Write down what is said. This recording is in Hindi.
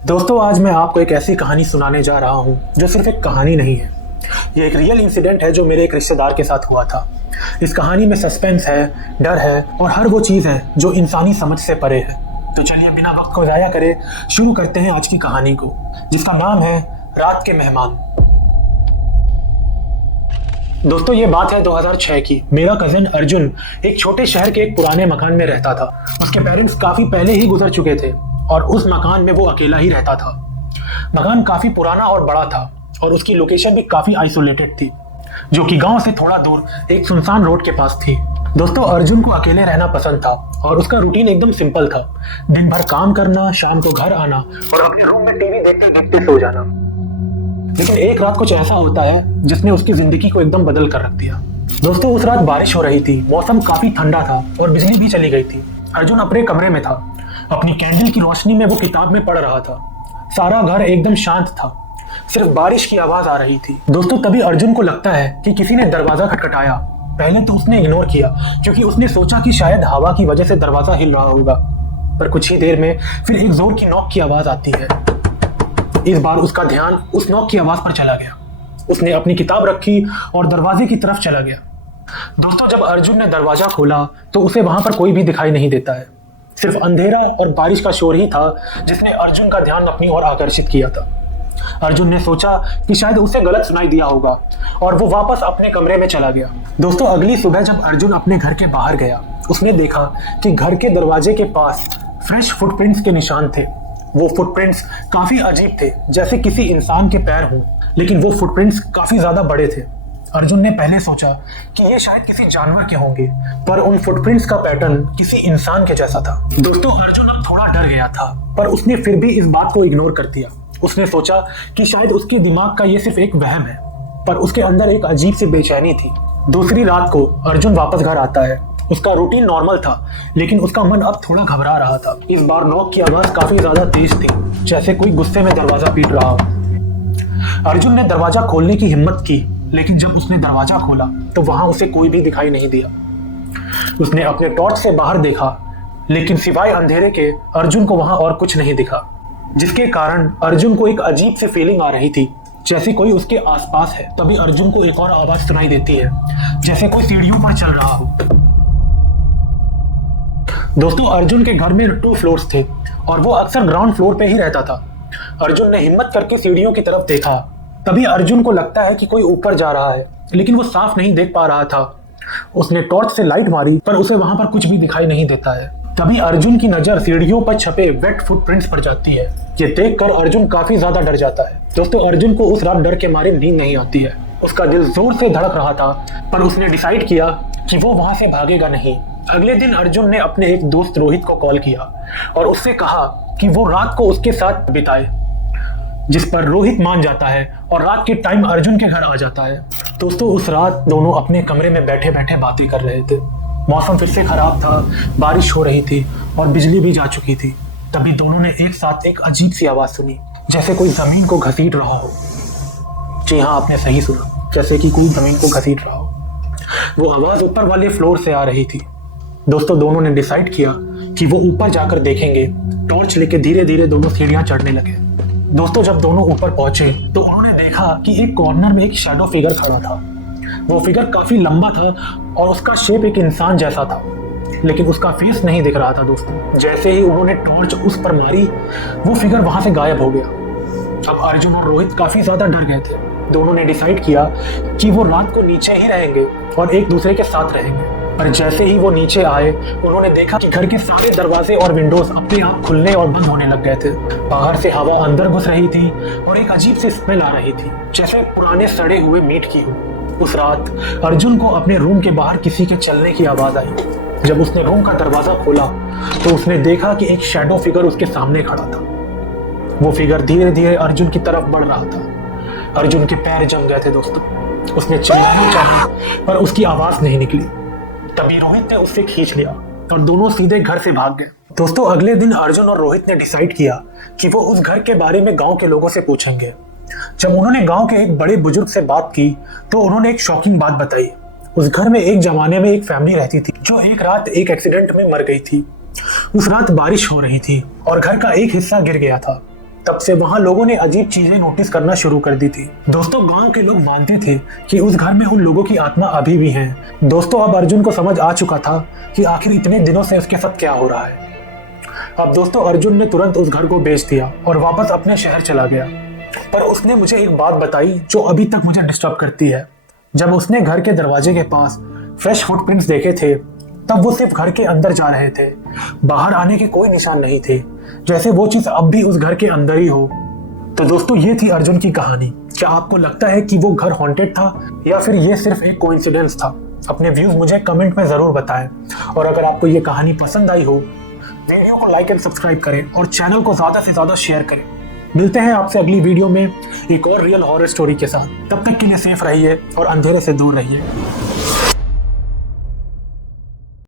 दोस्तों, आज मैं आपको एक ऐसी कहानी सुनाने जा रहा हूँ जो सिर्फ एक कहानी नहीं है। ये एक रियल इंसिडेंट है जो मेरे एक रिश्तेदार के साथ हुआ था। इस कहानी में सस्पेंस है, डर है और हर वो चीज़ है जो इंसानी समझ से परे है। तो चलिए बिना वक्त को ज़ाया करे शुरू करते हैं आज की कहानी को, जिसका नाम है रात के मेहमान। दोस्तों, ये बात है 2006 की। मेरा कजिन अर्जुन एक छोटे शहर के एक पुराने मकान में रहता था। उसके पेरेंट्स काफ़ी पहले ही गुजर चुके थे और उस मकान में वो अकेला ही रहता था। मकान काफ़ी पुराना और बड़ा था और उसकी लोकेशन भी काफ़ी आइसोलेटेड थी, जो कि गांव से थोड़ा दूर एक सुनसान रोड के पास थी। दोस्तों, अर्जुन को अकेले रहना पसंद था और उसका रूटीन एकदम सिंपल था। दिन भर काम करना, शाम को घर आना और अपने रूम में टीवी देखते देखते सो जाना। लेकिन एक रात कुछ ऐसा होता है जिसने उसकी जिंदगी को एकदम बदल कर रख दिया। दोस्तों, उस रात बारिश हो रही थी, मौसम काफ़ी ठंडा था और बिजली भी चली गई थी। अर्जुन अपने कमरे में था। अपनी कैंडल की रोशनी में वो किताब में पढ़ रहा था। सारा घर एकदम शांत था, सिर्फ बारिश की आवाज आ रही थी। दोस्तों, तभी अर्जुन को लगता है कि किसी ने दरवाजा खटखटाया। पहले तो उसने इग्नोर किया क्योंकि उसने सोचा कि शायद हवा की वजह से दरवाजा हिल रहा होगा। पर कुछ ही देर में फिर एक जोर की नॉक की आवाज आती है। इस बार उसका ध्यान उस नॉक की आवाज पर चला गया। उसने अपनी किताब रखी और दरवाजे की तरफ चला गया। दोस्तों, जब अर्जुन ने दरवाजा खोला तो उसे वहां पर कोई भी दिखाई नहीं देता है। सिर्फ अंधेरा और बारिश का शोर ही था जिसने अर्जुन का ध्यान अपनी ओर आकर्षित किया था। अर्जुन ने सोचा कि शायद उसे गलत सुनाई दिया होगा और वो वापस अपने कमरे में चला गया। दोस्तों, अगली सुबह जब अर्जुन अपने घर के बाहर गया, उसने देखा कि घर के दरवाजे के पास फ्रेश फुटप्रिंट्स के निशान थे। वो फुटप्रिंट्स काफी अजीब थे, जैसे किसी इंसान के पैर हों, लेकिन वो फुटप्रिंट्स काफी ज्यादा बड़े थे। अर्जुन ने पहले सोचा कि ये शायद किसी जानवर के होंगे, पर उन फुटप्रिंट्स का पैटर्न किसी इंसान के जैसा था। दोस्तों, अर्जुन अब थोड़ा डर गया था, पर उसने फिर भी इस बात को इग्नोर कर दिया। उसने सोचा कि शायद उसके दिमाग का ये सिर्फ एक वहम है, पर उसके अंदर एक अजीब सी बेचैनी थी। दूसरी रात को अर्जुन वापस घर आता है। उसका रूटीन नॉर्मल था, लेकिन उसका मन अब थोड़ा घबरा रहा था। इस बार नॉक की आवाज काफी ज्यादा तेज थी, जैसे कोई गुस्से में दरवाजा पीट रहा हो। अर्जुन ने दरवाजा खोलने की हिम्मत की, लेकिन जब उसने दरवाजा खोला तो वहां उसे कोई भी दिखाई नहीं दिया। उसने अपने टॉर्च से बाहर देखा, लेकिन सिवाय अंधेरे के अर्जुन को वहां और कुछ नहीं दिखा, जिसके कारण अर्जुन को एक अजीब सी फीलिंग आ रही थी, जैसे कोई उसके आसपास है। तभी अर्जुन को एक और आवाज सुनाई देती है, जैसे कोई सीढ़ियों पर चल रहा हो। दोस्तों, अर्जुन के घर में 2 फ्लोर्स थे और वो अक्सर ग्राउंड फ्लोर पे ही रहता था। अर्जुन ने हिम्मत करके सीढ़ियों की तरफ देखा। तभी अर्जुन को लगता है कि कोई ऊपर जा रहा है, लेकिन वो साफ नहीं देख पा रहा था। उसने टॉर्च से लाइट मारी, पर उसे वहां पर कुछ भी दिखाई नहीं देता है। तभी अर्जुन की नजर सीढ़ियों पर छपे वेट फुटप्रिंट्स पर जाती है। ये देखकर अर्जुन काफी ज्यादा डर जाता है। दोस्तों, अर्जुन को उस रात डर के मारे नींद नहीं आती है। उसका दिल जोर से धड़क रहा था, पर उसने डिसाइड किया कि वो वहां से भागेगा नहीं। अगले दिन अर्जुन ने अपने एक दोस्त रोहित को कॉल किया और उससे कहा कि वो रात को उसके साथ बिताए, जिस पर रोहित मान जाता है और रात के टाइम अर्जुन के घर आ जाता है। दोस्तों, उस रात दोनों अपने कमरे में बैठे बैठे बातें कर रहे थे। मौसम फिर से खराब था, बारिश हो रही थी और बिजली भी जा चुकी थी। तभी दोनों ने एक साथ एक अजीब सी आवाज सुनी, जैसे कोई जमीन को घसीट रहा हो। जी हाँ, आपने सही सुना, जैसे कि कोई जमीन को घसीट रहा हो। वो आवाज ऊपर वाले फ्लोर से आ रही थी। दोस्तों, दोनों ने डिसाइड किया कि वो ऊपर जाकर देखेंगे। टॉर्च लेके धीरे धीरे दोनों सीढ़ियां चढ़ने लगे। दोस्तों, जब दोनों ऊपर पहुंचे तो उन्होंने देखा कि एक कॉर्नर में एक शैडो फिगर खड़ा था। वो फिगर काफी लंबा था और उसका शेप एक इंसान जैसा था, लेकिन उसका फेस नहीं दिख रहा था। दोस्तों, जैसे ही उन्होंने टॉर्च उस पर मारी, वो फिगर वहां से गायब हो गया। अब अर्जुन और रोहित काफी ज्यादा डर गए थे। दोनों ने डिसाइड किया कि वो रात को नीचे ही रहेंगे और एक दूसरे के साथ रहेंगे। पर जैसे ही वो नीचे आए, उन्होंने देखा कि घर के सारे दरवाजे और विंडोज अपने आप खुलने और बंद होने लग गए थे। बाहर से हवा अंदर घुस रही थी और एक अजीब सी स्मेल आ रही थी, जैसे पुराने सड़े हुए मीट की हो। उस रात अर्जुन को अपने रूम के बाहर किसी के चलने की आवाज आई। जब उसने रूम का दरवाजा खोला तो उसने देखा कि एक शैडो फिगर उसके सामने खड़ा था। वो फिगर धीरे धीरे अर्जुन की तरफ बढ़ रहा था। अर्जुन के पैर जम गए थे। दोस्तों, उसने चिल्लाना चाहा, पर उसकी आवाज नहीं निकली। तभी रोहित ने उससे खींच लिया और दोनों सीधे घर से भाग गए। दोस्तों, अगले दिन अर्जुन और रोहित ने डिसाइड किया कि वो उस घर के बारे में गांव के लोगों से पूछेंगे। जब उन्होंने गांव के एक बड़े बुजुर्ग से बात की तो उन्होंने एक शॉकिंग बात बताई। उस घर में एक जमाने में एक फैमिली रहती थी जो एक रात एक एक्सीडेंट में मर गई थी। उस रात बारिश हो रही थी और घर का एक हिस्सा गिर गया था। तब से वहां लोगों ने अजीब चीजें नोटिस करना शुरू कर दी थी। दोस्तों गांव के लोग मानते थे कि उस घर में उन लोगों की आत्मा अभी भी है। दोस्तों अब अर्जुन को समझ आ चुका था कि आखिर इतने दिनों से उसके साथ क्या हो रहा है। अब दोस्तों अर्जुन ने तुरंत उस घर को बेच दिया और वापस अपने शहर चला गया। पर उसने मुझे एक बात बताई जो अभी तक मुझे डिस्टर्ब करती है। जब उसने घर के दरवाजे के पास फ्रेश फुटप्रिंट्स देखे थे तब वो सिर्फ घर के अंदर जा रहे थे, बाहर आने के कोई निशान नहीं थे, जैसे वो चीज अब भी उस घर के अंदर ही हो। तो दोस्तों ये थी अर्जुन की कहानी। क्या आपको लगता है कि वो घर हॉन्टेड था या फिर ये सिर्फ एक कोइंसिडेंस था? अपने व्यूज मुझे कमेंट में जरूर बताएं। और अगर आपको ये कहानी पसंद आई हो, वीडियो को लाइक एंड सब्सक्राइब करें और चैनल को ज्यादा से ज्यादा शेयर करें। मिलते हैं आपसे अगली वीडियो में एक और रियल हॉरर स्टोरी के साथ। तब तक के लिए सेफ रहिए और अंधेरे से दूर रहिए।